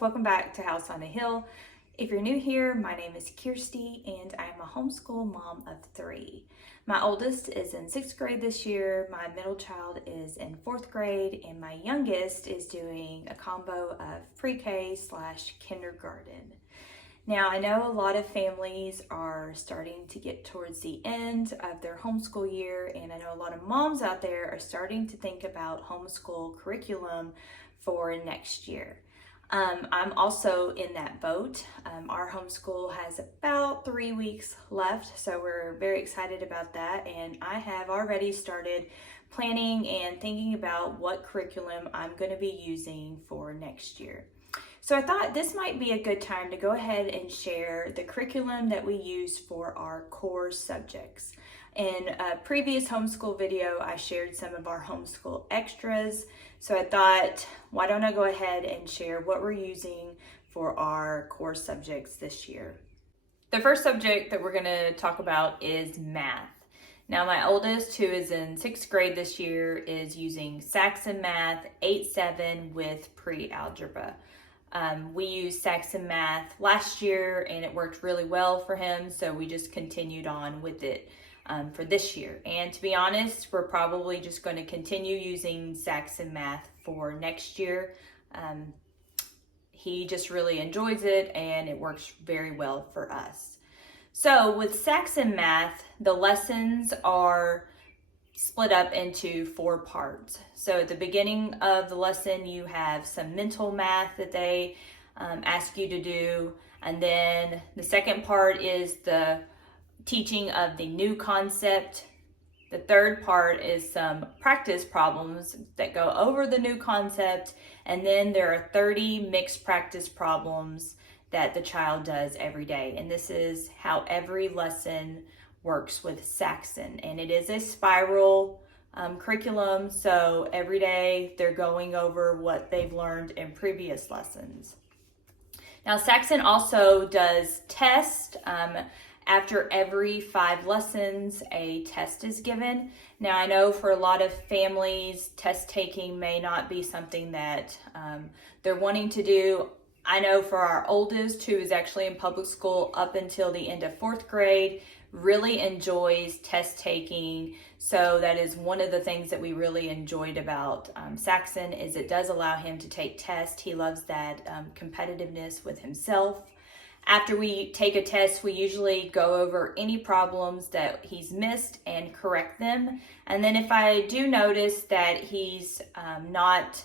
welcome back to House on a Hill. If you're new here, my name is Kirsty and I'm a homeschool mom of 3. My oldest is in 6th grade this year, my middle child is in 4th grade, and my youngest is doing a combo of pre-K/kindergarten. Now, I know a lot of families are starting to get towards the end of their homeschool year, and I know a lot of moms out there are starting to think about homeschool curriculum for next year. I'm also in that boat. Our homeschool has about 3 weeks left, so we're very excited about that, and I have already started planning and thinking about what curriculum I'm going to be using for next year. So I thought this might be a good time to go ahead and share the curriculum that we use for our core subjects. In a previous homeschool video, I shared some of our homeschool extras. So I thought, why don't I go ahead and share what we're using for our core subjects this year. The first subject that we're going to talk about is math. Now, my oldest, who is in 6th grade this year, is using Saxon Math 8-7 with pre-algebra. We used Saxon Math last year and it worked really well for him, so we just continued on with it for this year. And to be honest, we're probably just going to continue using Saxon Math for next year. He just really enjoys it and it works very well for us. So with Saxon Math, the lessons are split up into 4 parts. So at the beginning of the lesson, you have some mental math that they ask you to do. And then the second part is the teaching of the new concept. The third part is some practice problems that go over the new concept. And then there are 30 mixed practice problems that the child does every day. And this is how every lesson works with Saxon. And it is a spiral curriculum. So every day they're going over what they've learned in previous lessons. Now, Saxon also does tests. After every 5 lessons, a test is given. Now, I know for a lot of families, test taking may not be something that they're wanting to do. I know for our oldest, who is actually in public school up until the end of 4th grade, really enjoys test taking. So that is one of the things that we really enjoyed about Saxon, is it does allow him to take tests. He loves that competitiveness with himself. After we take a test, we usually go over any problems that he's missed and correct them. And then if I do notice that he's not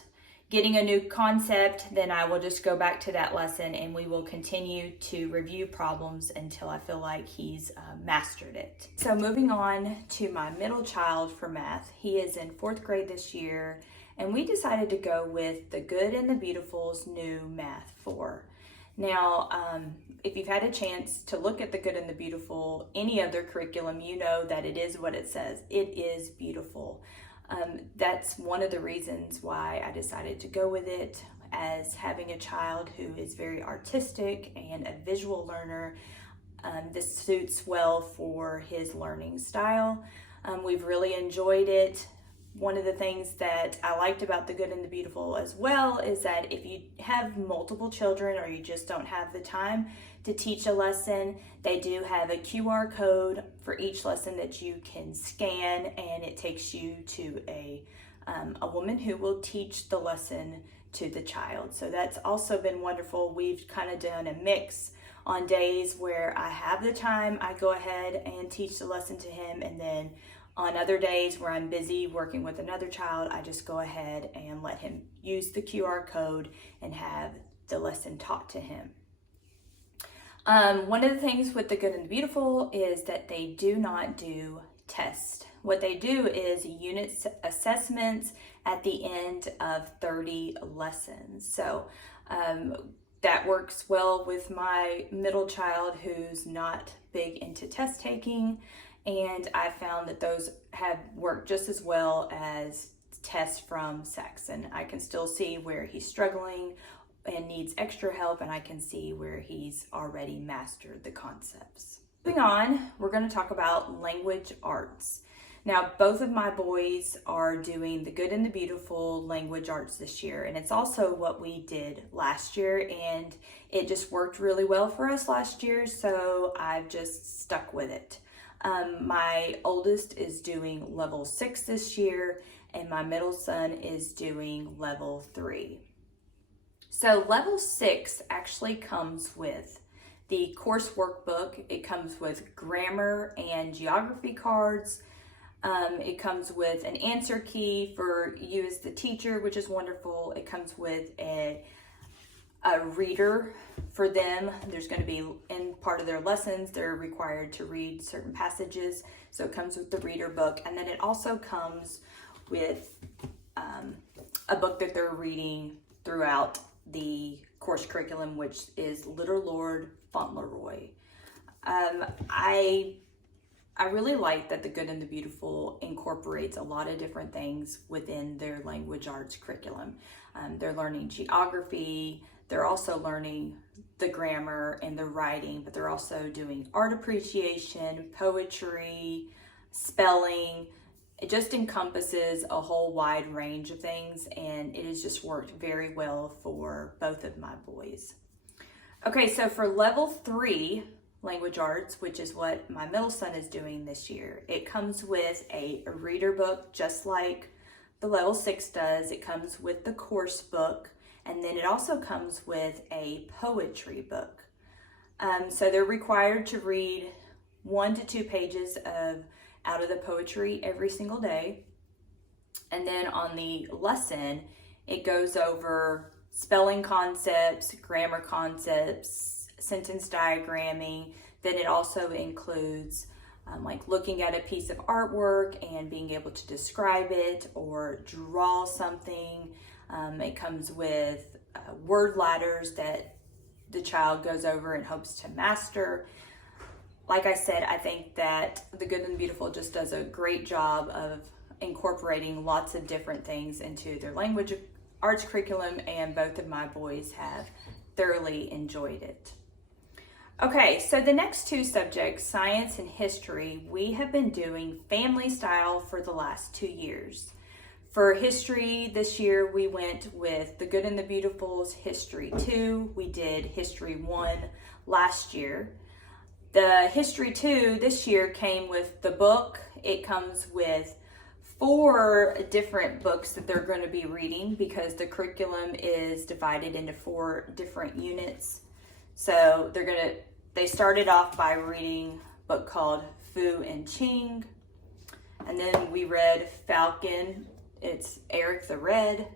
getting a new concept, then I will just go back to that lesson and we will continue to review problems until I feel like he's mastered it. So moving on to my middle child for math. He is in 4th grade this year, and we decided to go with The Good and the Beautiful's new Math 4. Now, if you've had a chance to look at The Good and the Beautiful, any other curriculum, you know that it is what it says. It is beautiful. That's one of the reasons why I decided to go with it, as having a child who is very artistic and a visual learner. This suits well for his learning style. We've really enjoyed it. One of the things that I liked about The Good and the Beautiful as well is that if you have multiple children or you just don't have the time to teach a lesson, they do have a QR code for each lesson that you can scan, and it takes you to a woman who will teach the lesson to the child. So that's also been wonderful. We've kind of done a mix. On days where I have the time, I go ahead and teach the lesson to him, and then on other days where I'm busy working with another child, I just go ahead and let him use the QR code and have the lesson taught to him. One of the things with The Good and the Beautiful is that they do not do tests. What they do is unit assessments at the end of 30 lessons. So that works well with my middle child, who's not big into test taking. And I found that those have worked just as well as tests from Saxon. I can still see where he's struggling and needs extra help, and I can see where he's already mastered the concepts. Moving on, we're going to talk about language arts. Now, both of my boys are doing the Good and the Beautiful language arts this year, and it's also what we did last year, and it just worked really well for us last year, so I've just stuck with it. My oldest is doing level 6 this year, and my middle son is doing level 3. So level 6 actually comes with the course workbook. It comes with grammar and geography cards. It comes with an answer key for you as the teacher, which is wonderful. It comes with a reader for them. There's going to be, in part of their lessons, they're required to read certain passages. So it comes with the reader book. And then it also comes with a book that they're reading throughout the course curriculum, which is Little Lord Fauntleroy. I really like that the Good and the Beautiful incorporates a lot of different things within their language arts curriculum. They're learning geography, they're also learning the grammar and the writing, but they're also doing art appreciation, poetry, spelling. It just encompasses a whole wide range of things, and it has just worked very well for both of my boys. Okay, so for level 3, language arts, which is what my middle son is doing this year, it comes with a reader book just like the level 6 does. It comes with the course book, and then it also comes with a poetry book. So they're required to read 1 to 2 pages out of the poetry every single day. And then on the lesson, it goes over spelling concepts, grammar concepts, sentence diagramming. Then it also includes like looking at a piece of artwork and being able to describe it or draw something. It comes with word ladders that the child goes over and hopes to master. Like I said, I think that the Good and the Beautiful just does a great job of incorporating lots of different things into their language arts curriculum, and both of my boys have thoroughly enjoyed it. Okay, so the next 2 subjects, science and history, we have been doing family style for the last 2 years. For history this year, we went with the Good and the Beautiful's History 2. We did History 1 last year. The History 2 this year came with the book. It comes with 4 different books that they're going to be reading because the curriculum is divided into 4 different units. So they started off by reading a book called Fu and Ching, and then we read Falcon. It's Eric the Red.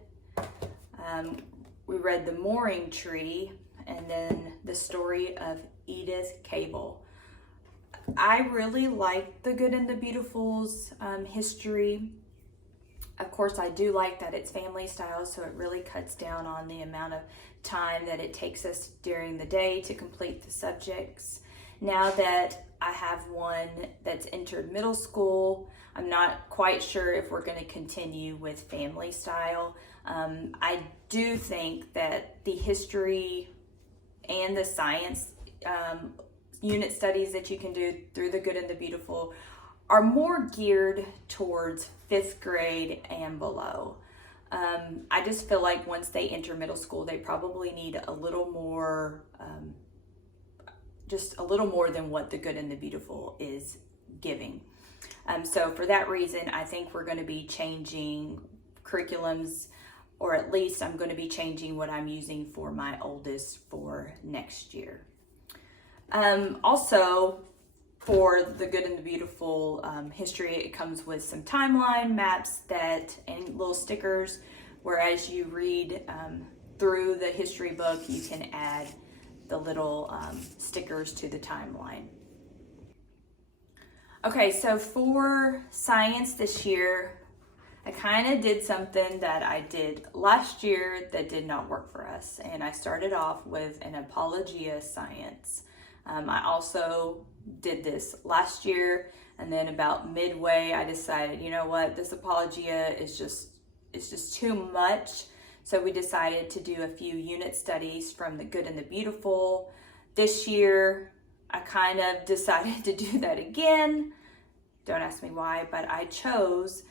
We read The Mooring Tree, and then The Story of Edith Cable. I really like the Good and the Beautiful's history. Of course, I do like that it's family style, so it really cuts down on the amount of time that it takes us during the day to complete the subjects. Now that I have one that's entered middle school, I'm not quite sure if we're going to continue with family style. I do think that the history and the science unit studies that you can do through the Good and the Beautiful are more geared towards 5th grade and below. I just feel like once they enter middle school, they probably need a little more, just a little more than what the Good and the Beautiful is giving. So for that reason, I think we're going to be changing curriculums, or at least I'm going to be changing what I'm using for my oldest for next year. Also, for the Good and the Beautiful history, it comes with some timeline maps and little stickers, whereas you read through the history book, you can add the little stickers to the timeline. Okay, so for science this year, I kind of did something that I did last year that did not work for us, and I started off with an Apologia Science. I also did this last year, and then about midway I decided, you know what, this Apologia is just too much. So we decided to do a few unit studies from the Good and the Beautiful. This year I kind of decided to do that again, Don't ask me why, but I chose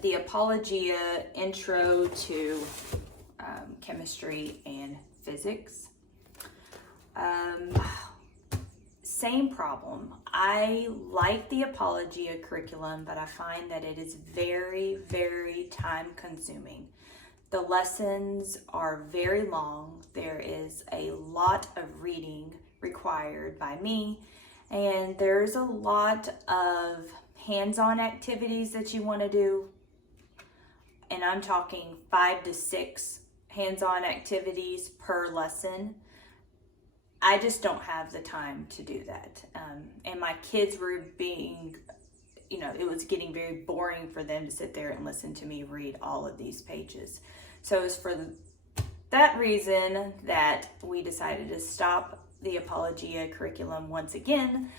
the Apologia Intro to Chemistry and Physics. Same problem. I like the Apologia curriculum, but I find that it is very, very time consuming. The lessons are very long. There is a lot of reading required by me, and there's a lot of hands-on activities that you want to do. And I'm talking 5 to 6 hands-on activities per lesson. I just don't have the time to do that. And my kids were being, it was getting very boring for them to sit there and listen to me read all of these pages. So it's for that reason that we decided to stop the Apologia curriculum once again.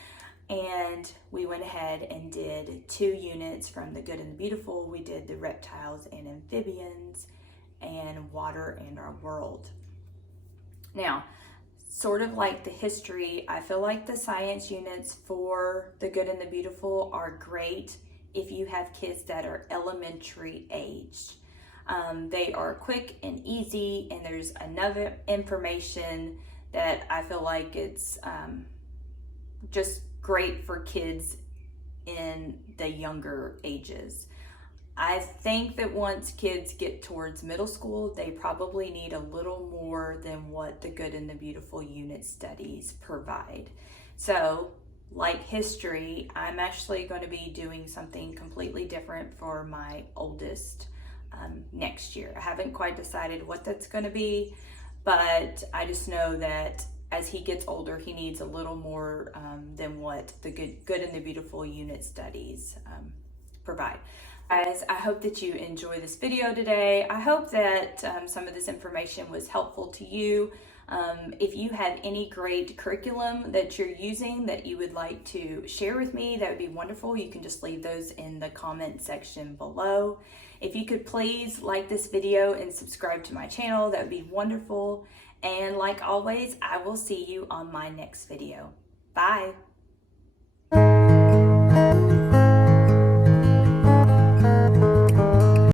And we went ahead and did 2 units from the Good and the Beautiful. We did the reptiles and amphibians and water and our world. Now, sort of like the history, I feel like the science units for the Good and the Beautiful are great if you have kids that are elementary aged. They are quick and easy, and there's enough information that I feel like it's just great for kids in the younger ages. I think that once kids get towards middle school, they probably need a little more than what the Good and the Beautiful unit studies provide. So, like history, I'm actually going to be doing something completely different for my oldest next year. I haven't quite decided what that's going to be, but I just know that as he gets older, he needs a little more than what the Good and the Beautiful unit studies provide. Guys, I hope that you enjoy this video today. I hope that some of this information was helpful to you. If you have any great curriculum that you're using that you would like to share with me, that would be wonderful. You can just leave those in the comment section below. If you could please like this video and subscribe to my channel, that would be wonderful. And like always, I will see you on my next video. Bye.